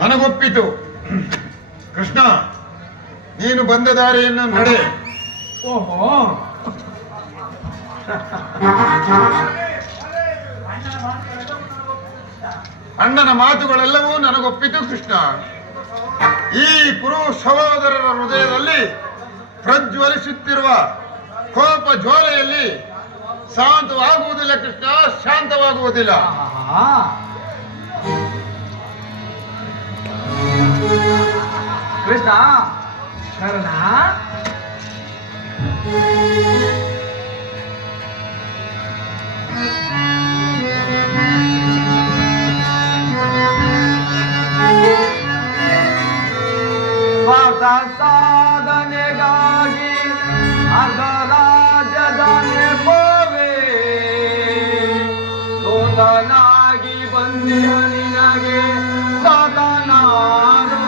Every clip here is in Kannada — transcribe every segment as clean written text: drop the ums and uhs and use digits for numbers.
ನನಗೊಪ್ಪಿತು. ಕೃಷ್ಣ, ನೀನು ಬಂದ ದಾರಿಯನ್ನು ನಡೆ. ಓಹೋ, ಅಣ್ಣನ ಮಾತುಗಳೆಲ್ಲವೂ ನನಗೊಪ್ಪಿತು ಕೃಷ್ಣ. ಈ ಕುರು ಸಹೋದರರ ಹೃದಯದಲ್ಲಿ ಪ್ರಜ್ವಲಿಸುತ್ತಿರುವ ಕೋಪ ಜ್ವಾಲೆಯಲ್ಲಿ ಶಾಂತವಾಗುವುದಿಲ್ಲ ಕೃಷ್ಣ, ಶಾಂತವಾಗುವುದಿಲ್ಲ. ಕೃಷ್ಣ ಕರ್ಣ, ಸಾಧನೆಗಾಗಿ ಅರ್ಧ ರಾಜ್ಯದ ನೆಪವೇ ಸೋತನಾಗಿ ಬಂದಿರ ನಿನಗೆ ಸದನಾರು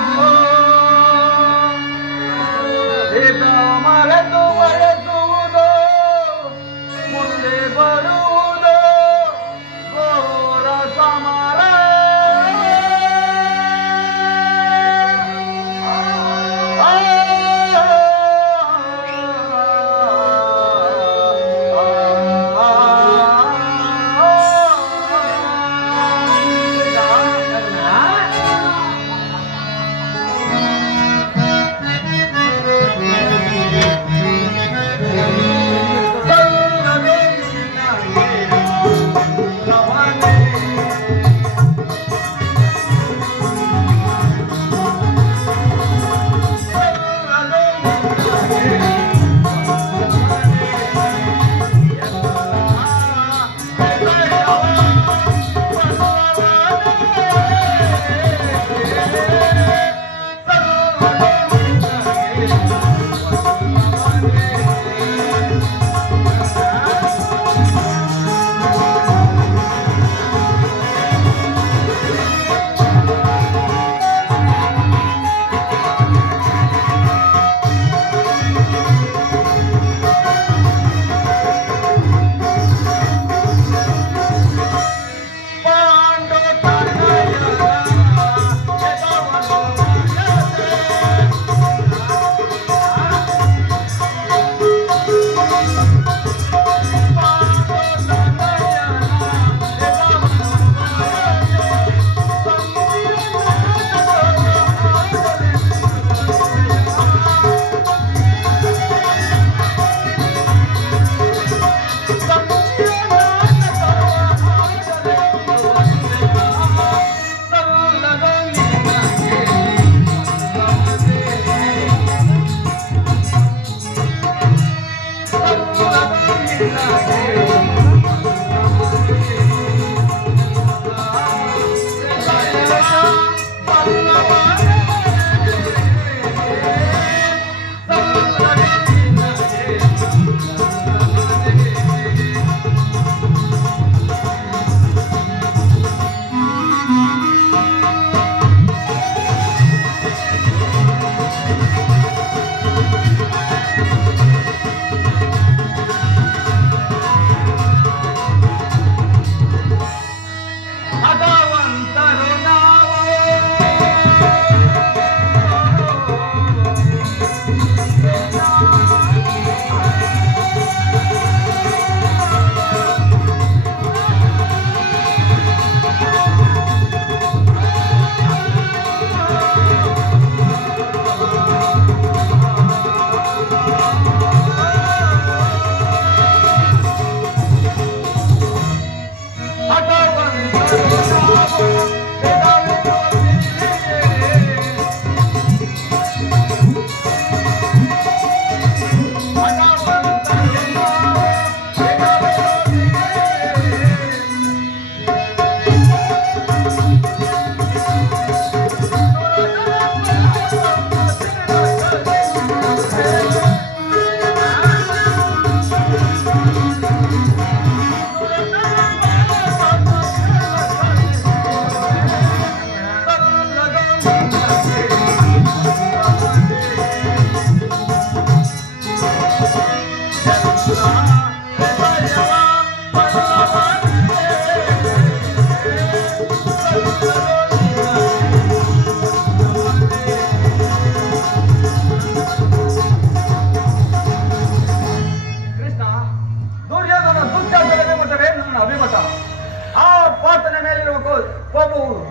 ಮರೆತು ಮರೆತು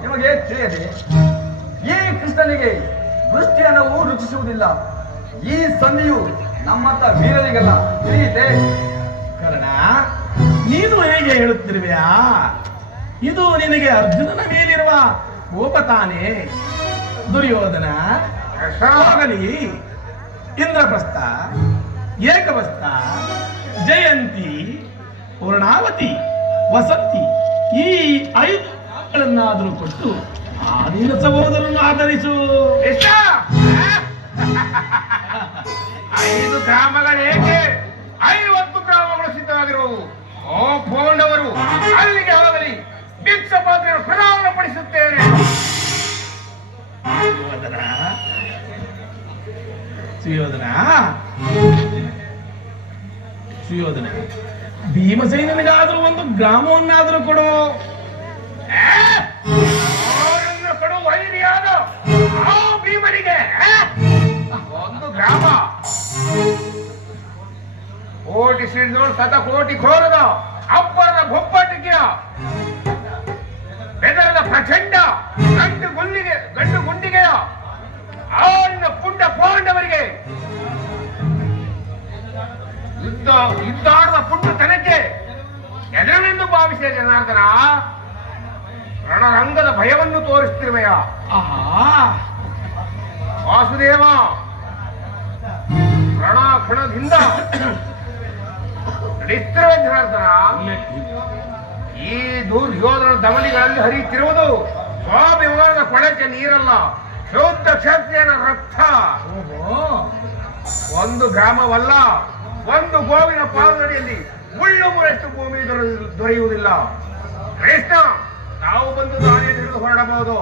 ನಿಮಗೆ ತಿಳಿಯದೆ ಈ ಕೃಷ್ಣನಿಗೆ ವೃಷ್ಟಿಯನ್ನು ರುಚಿಸುವುದಿಲ್ಲ. ಈ ಸಂಧಿಯು ನಮ್ಮಂತ ವೀರರಿಗೆಲ್ಲ ತಿಳಿಯುತ್ತೆ. ಕರ್ಣ, ನೀನು ಹೇಗೆ ಹೇಳುತ್ತಿರುವೆಯಾ? ಇದು ನಿನಗೆ ಅರ್ಜುನನ ಮೇಲಿರುವ ಕೋಪ ತಾನೇ? ದುರ್ಯೋಧನ ಆಗಲಿ, ಇಂದ್ರಪ್ರಸ್ಥ, ಏಕವಸ್ತ, ಜಯಂತಿ, ಪೂರ್ಣಾವತಿ, ವಸಂತಿ ಈ 5 ಗಳನ್ನಾದರೂ ಕೊಟ್ಟು ಆ ನಿನ್ನ ಸಹೋದರನ್ನು ಆಧರಿಸು. 5 ಗ್ರಾಮಗಳೇಕೆ 50 ಗ್ರಾಮಗಳು ಸಿದ್ಧವಾಗಿರುವವು. ಓ ಪೌಂಡವರು, ಅಲ್ಲಿಗೆ ಹೋಗಲಿ, ಭಿಕ್ಷ ಪಾತ್ರೆಯನ್ನು ಪ್ರದಾನಪಡಿಸುತ್ತೇನೆ. ಸುಯೋಧನ ಸುಯೋಧನ, ಭೀಮಸೇನಿಗಾದರೂ ಒಂದು ಗ್ರಾಮವನ್ನಾದರೂ ಕೊಡು. ಕೊಡು ವೈರಿಯಾದ ಆ ಭೀಮನಿಗೆ 1 ಗ್ರಾಮ. ಕೋಟಿ ಸಿಡಿದೋಳು ಶತಕೋಟಿ ಘೋರದ ಅಬ್ಬರದ ಬೊಬ್ಬಟ್ಟಿಗೆಯ ಬೆದರದ ಪ್ರಚಂಡ ಗಂಡು ಗುಂಡಿಗೆಯ ಆಳಿನ ಪುಂಡ ಪಾಂಡವರಿಗೆ ಯುದ್ಧಾಡದ ಪುಂಡತನಕ್ಕೆ ಎದುರನೆಂದು ಭಾವಿಸಿದ ಜನಾರ್ದನ, ರಣರಂಗದ ಭಯವನ್ನು ತೋರಿಸುತ್ತಿರುವೆಯ ವಾಸುದೇವ. ರಣಕ್ಷಣದಿಂದ ನಡೆಯುತ್ತಿರುವ ಜನಾರ್ದನ, ಈ ದುರ್ಯೋಧನ ಧಮನಿಗಳಲ್ಲಿ ಹರಿಯುತ್ತಿರುವುದು ಸ್ವಾಭಿಮಾನದ ಕೊಳಚೆ ನೀರಲ್ಲ, ಶುದ್ಧ ಕ್ಷತ್ರಿಯನ ರಕ್ತ. 1 ಗ್ರಾಮವಲ್ಲ, 1 ಗೋವಿನ ಪಾದಡಿಯಲ್ಲಿ ಮುಳ್ಳು ಮುರಷ್ಟು ಭೂಮಿ ದೊರೆಯುವುದಿಲ್ಲ. ಕೃಷ್ಣ, ನಾವು ಬಂದು ದಾರಿ ಹಿಡಿದು ಹೊರಡಬಹುದು.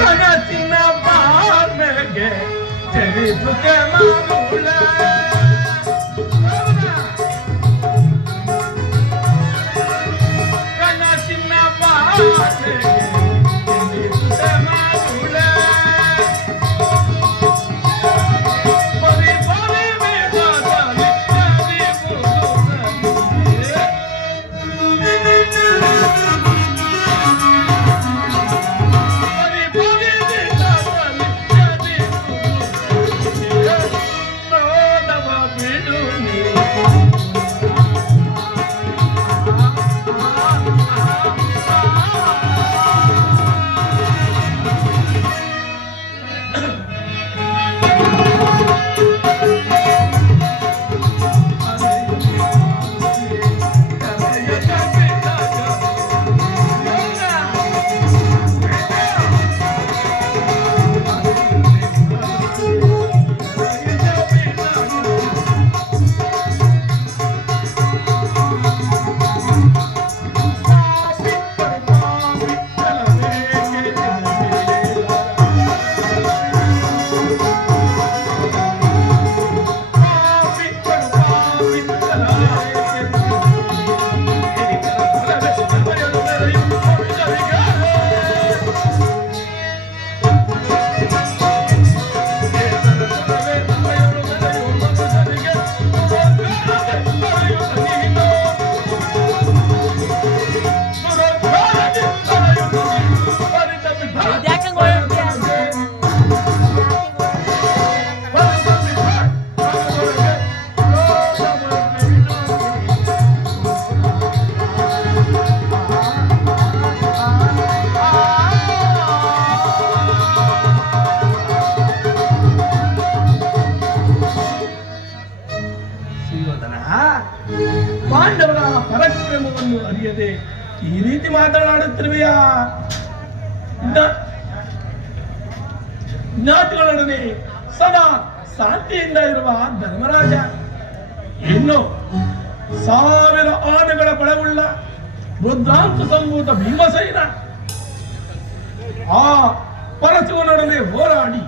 ಕನಸಿನ ಬಾಳ್ಮೆಗೆ ಚಲಿಸುತ್ತೆ ಮಾಮೂಲ. ಕನಸಿನ ಬಾಳ್ಮೆಗೆ ಚಲಿಸುತ್ತೆ ಮಾಮೂಲ. ಬರಿ ಬರಿ ವೇದದಲ್ಲಿ ಪಾಂಡವರ ಪರಾಕ್ರಮವನ್ನು ಅರಿಯದೆ ಈ ರೀತಿ ಮಾತನಾಡುತ್ತಿರುವೆಯಾ? ಜ್ಞಾತಿಗಳೊಡನೆ ಸದಾ ಶಾಂತಿಯಿಂದ ಇರುವ ಧರ್ಮರಾಜ, ಇನ್ನು 1000 ಆನೆಗಳ ಬಲವುಳ್ಳ ರುದ್ರಾಂಶ ಸಂಭೂತ ಭೀಮಸೇನ, ಆ ಪರಶುವನೊಡನೆ ಹೋರಾಡಿ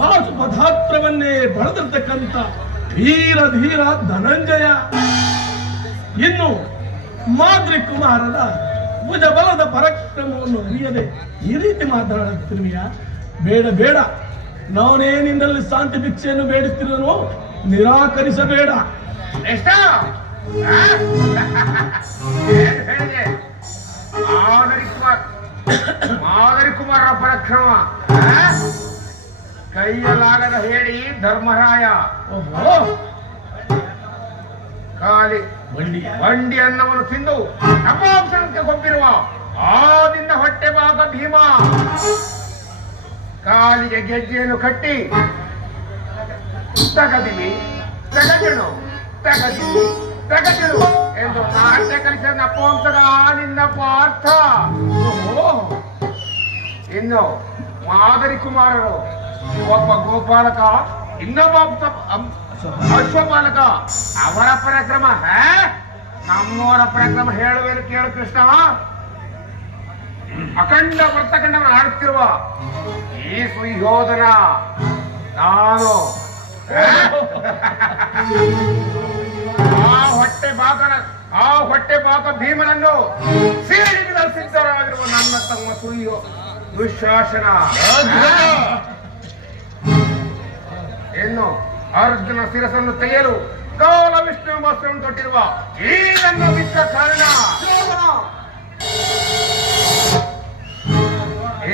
ಪಾಶುಪಥಾಸ್ತ್ರವನ್ನೇ ಬಳದಿರ್ತಕ್ಕಂಥ ಧೀರ ಧೀರ ಧನಂಜಯ, ಇನ್ನು ಮಾದ್ರಿ ಕುಮಾರರ ಭುಜಬಲದ ಪರಾಕ್ರಮವನ್ನು ಅರಿಯದೆ ಈ ರೀತಿ ಮಾತನಾಡುತ್ತಿರುವೆಯಾ? ಬೇಡ ಬೇಡ, ನಾನೇ ನಿನ್ನಲ್ಲಿ ಶಾಂತಿ ಭಿಕ್ಷೆಯನ್ನು ಬೇಡುತ್ತಿರುವನು, ನಿರಾಕರಿಸಬೇಡ. ಕೃಷ್ಣ ಏನ್ ಹೇಳಿದೆ? ಮಾದರಿ ಕುಮಾರ ಪರಾಕ್ರಮ ಕೈಯಲಾಗದ ಹೇಳಿ ಧರ್ಮರಾಯ ಓಹೋ, ಖಾಲಿ ಬಂಡಿ ಬಂಡಿ ಅನ್ನವನ್ನು ತಿಂದು ನಪಾಂಸಕ್ಕೆ ಕೊಂಬಿರುವ ಆದಿಂದ ಹೊಟ್ಟೆ ಭಾಗ ಭೀಮ ಕಾಲಿಗೆ ಗೆಜ್ಜೆಯನ್ನು ಕಟ್ಟಿ ತಗದಿವಿ ತಗದಿಳು ತಗದಿವಿ ತಗದಿಳು ಎಂದು ನಾಟ್ಯ ಕಲಿಸಿದ ನಪುಂಸಕ ನಿನ್ನ ಪಾರ್ಥ. ಇನ್ನು ಮಾದರಿ ಕುಮಾರರು ಒಬ್ಬ ಗೋಪಾಲಕ, ಇನ್ನೊಬ್ಬ ಅಶ್ವಪಾಲಕ. ಅವರ ಪರಾಕ್ರಮ ನಮ್ಮವರ ಪರಾಕ್ರಮ ಹೇಳುವೇನು ಕೇಳು ಕೃಷ್ಣ. ಅಖಂಡ ವರ್ತಖಂಡವನ್ನು ಆಡುತ್ತಿರುವ ಈ ಸುಯೋಧನ ನಾನು ಆ ಹೊಟ್ಟೆ ಭಾಗ ಭೀಮನನ್ನು ಸೀಳಿದ ಸಿದ್ಧರಾಗಿರುವ ನನ್ನ ತಮ್ಮ ದುಶ್ಯಾಸನ. ಇನ್ನು ಅರ್ಜುನ ಶಿರಸನ್ನು ತೆಗೆಯಲು ಕಾಲ ವಿಷ್ಣು ವಸ್ತ್ರವನ್ನು ತೊಟ್ಟಿರುವ ಈ ನನ್ನ ಮಿತ್ರ ಕಾರಣ.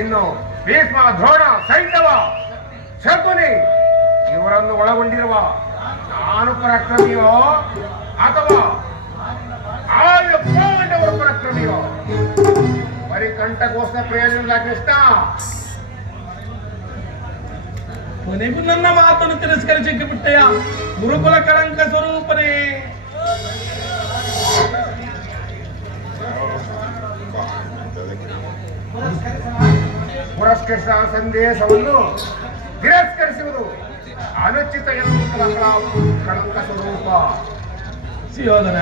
ಇನ್ನು ಭೀಷ್ಮ, ದ್ರೋಣ, ಸೈಂಧವ, ಶಕುನಿ ಇವರನ್ನು ಒಳಗೊಂಡಿರುವ ನಾನು ಪರಾಕ್ರಮಿಯೋ ಅಥವಾ ಆಯು ಪಾಂಡವರ ಪರಾಕ್ರಮಿಯೋ? ಪರಿಕಂಠಗೋಸ್ಕರ ಪ್ರಯೋಜನ ಕೃಷ್ಣ. ಕೊನೆಗೂ ನನ್ನ ಮಾತನ್ನು ತಿರಸ್ಕರಿಸಿಕ್ಕೆ ಬಿಟ್ಟೆಯ ಗುರುಕುಲ ಕಳಂಕ ಸ್ವರೂಪನೇ. ಪುರಸ್ಕರಿಸಿದ ಸಂದೇಶವನ್ನು ತಿರಸ್ಕರಿಸುವುದು ಅನುಚಿತ ಎಂದು ಕಳಂಕ ಸ್ವರೂಪ. ಸುಯೋಧನ,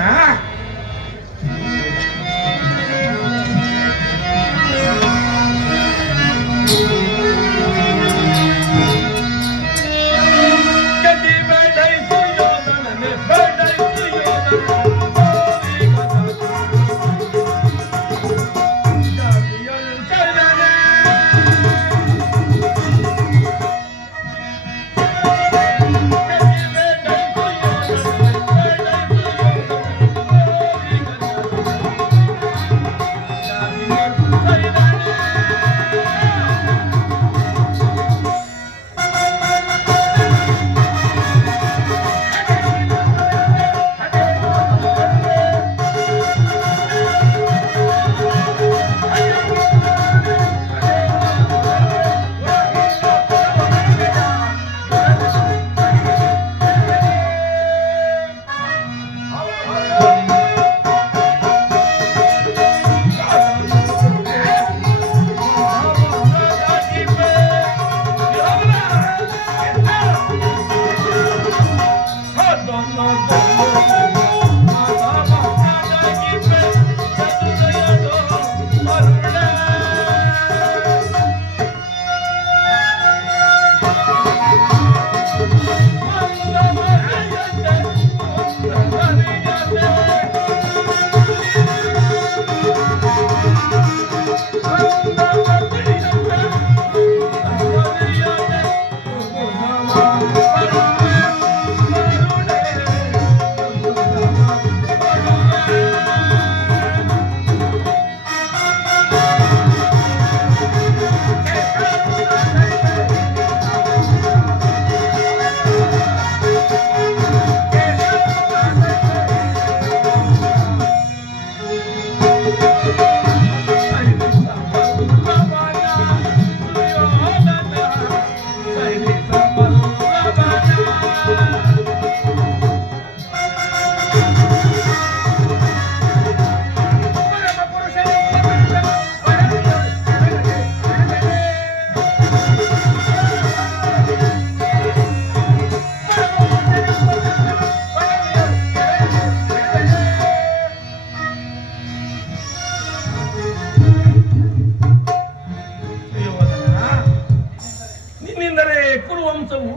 ಕುರುವಂಶವು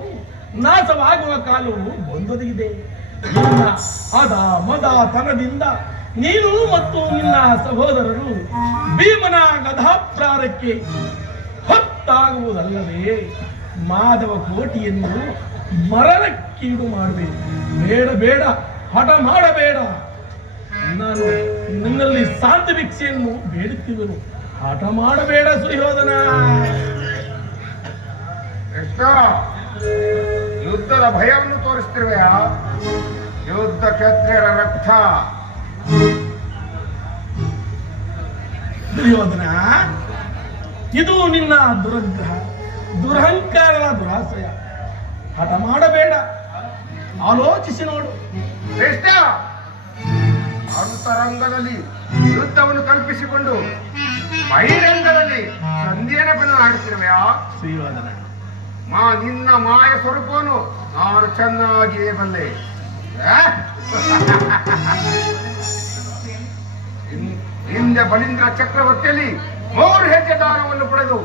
ನಾಶವಾಗುವ ಕಾಲವು ಬಂದೊದಗಿದೆ. ನಿನ್ನ ಅದ ಮದ ತನದಿಂದ ನೀನು ಮತ್ತು ನಿನ್ನ ಸಹೋದರರು ಭೀಮನ ಗದಾಪ್ರಾರಕ್ಕೆ ಹೊತ್ತಾಗುವುದಲ್ಲದೆ ಮಾಧವ ಕೋಟಿಯನ್ನು ಮರಣಕ್ಕೀಡು ಮಾಡಬೇಕು. ಬೇಡ ಬೇಡ, ಹಠ ಮಾಡಬೇಡ. ನಾನು ನಿನ್ನಲ್ಲಿ ಶಾಂತಿ ಭಿಕ್ಷೆಯನ್ನು ಬೇಡುತ್ತಿರುವೆನು. ಹಠ ಮಾಡಬೇಡ ಸುಯೋಧನ. ಕೃಷ್ಣ, ಯುದ್ಧದ ಭಯವನ್ನು ತೋರಿಸ್ತಿರುವೆಯಾ? ಯುದ್ಧ ಕ್ಷತ್ರಿಯರ ರಕ್ತ. ದುರ್ಯೋಧನ, ಇದು ನಿನ್ನ ದುರಗ್ರಹ, ದುರಹಂಕಾರದ ದುರಾಶಯ. ಹಠ ಮಾಡಬೇಡ, ಆಲೋಚಿಸಿ ನೋಡು. ಕೃಷ್ಣ, ಅಂತರಂಗದಲ್ಲಿ ಯುದ್ಧವನ್ನು ಕಲ್ಪಿಸಿಕೊಂಡು ಬಹಿರಂಗದಲ್ಲಿ ಸಂಧಿಯನಪನ್ನು ಆಡುತ್ತಿರುವೆಯಾ? ಸುಯೋಧನ, ನಿನ್ನ ಮಾಯ ಸ್ವರೂಪವನ್ನು ನಾನು ಚೆನ್ನಾಗಿಯೇ ಬಲ್ಲೆ. ಹಿಂದೆ ಬಲಿಂದ್ರ ಚಕ್ರವರ್ತಿಯಲ್ಲಿ 3 ಹೆಜ್ಜೆ ದಾನವನ್ನು ಪಡೆದು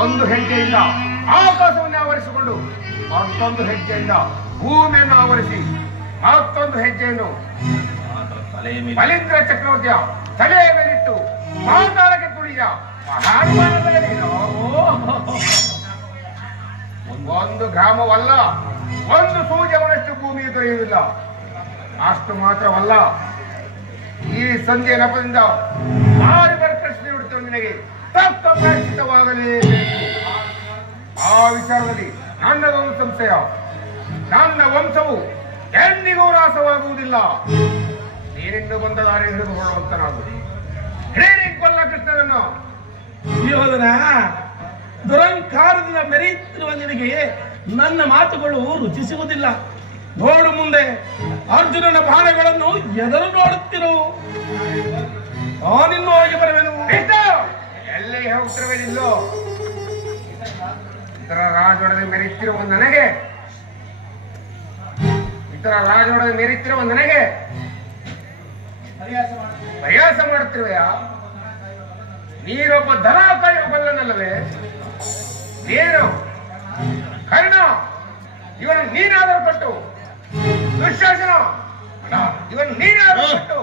1 ಹೆಜ್ಜೆಯಿಂದ ಆಕಾಶವನ್ನು ಆವರಿಸಿಕೊಂಡು ಮತ್ತೊಂದು ಹೆಜ್ಜೆಯಿಂದ ಭೂಮಿಯನ್ನು ಆವರಿಸಿ ಮತ್ತೊಂದು ಹೆಜ್ಜೆಯನ್ನು ಬಲಿಂದ್ರ ಚಕ್ರವರ್ತಿಯ ತಲೆಯ ಮೇಲಿಟ್ಟು ಪಾತಾಳಕ್ಕೆ ತುಳಿಯ ಮಹಾನುಭಾವವೇ ನೀನು. ಒಂದು ಗ್ರಾಮವಲ್ಲ, ಒಂದು ಸೂರ್ಯವನಷ್ಟು ಭೂಮಿ ದೊರೆಯುವುದಿಲ್ಲ. ಅಷ್ಟು ಮಾತ್ರವಲ್ಲ, ಈ ಸಂಧ್ಯೆ ನೆಪದಿಂದ ಭಾರಿ ಪ್ರಶ್ನೆ ಹುಡುತ್ತವೆ. ನಿನಗೆ ತಕ್ಕ ಪ್ರಾಯಶ್ಚಿತ್ತವಾಗಲೇಬೇಕು. ಆ ವಿಚಾರದಲ್ಲಿ ನನ್ನದೊಂದು ಸಂಶಯ. ನನ್ನ ವಂಶವು ಎಂದಿಗೂ ನಾಶವಾಗುವುದಿಲ್ಲ. ನೀನಿಂದ ಬಂದ ದಾರಿ ಹಿಡಿದುಕೊಳ್ಳುವಂತನಾಗು. ಹೇಳಿಕೊಳ್ಳ ಕೃಷ್ಣನನ್ನು. ಸುಯೋಧನ, ದುರಂಕಾರದಿಂದ ಮೆರೆಯುತ್ತಿರುವ ನಿನಗೆ ನನ್ನ ಮಾತುಗಳು ರುಚಿಸುವುದಿಲ್ಲ. ನೋಡು ಮುಂದೆ ಅರ್ಜುನನ ಬಾಣಗಳನ್ನು ಎದುರು ನೋಡುತ್ತಿರು. ನಾನಿನ್ನು ಹೋಗಿ ಬರುವೆನು. ಎಲ್ಲೇ ಹೋಗ್ತಿರುವೆನಿಲ್ಲೋ. ಇತರ ರಾಜೊಡನೆ ಮೆರೆಯುತ್ತಿರುವ ನನಗೆ ಪ್ರಯಾಸ ಮಾಡುತ್ತಿರುವೆಯಾ? ನೀನೊಬ್ಬ ಧನ ಕಾಯುವ ಬಲ್ಲನಲ್ಲವೇ? ನೀನು ಕರ್ಣ, ಇವನು ನೀನಾದರೂ ಕೊಟ್ಟು ದುಶ್ಯಾಸನ, ಇವನು ನೀನಾದರೂ ಕೊಟ್ಟು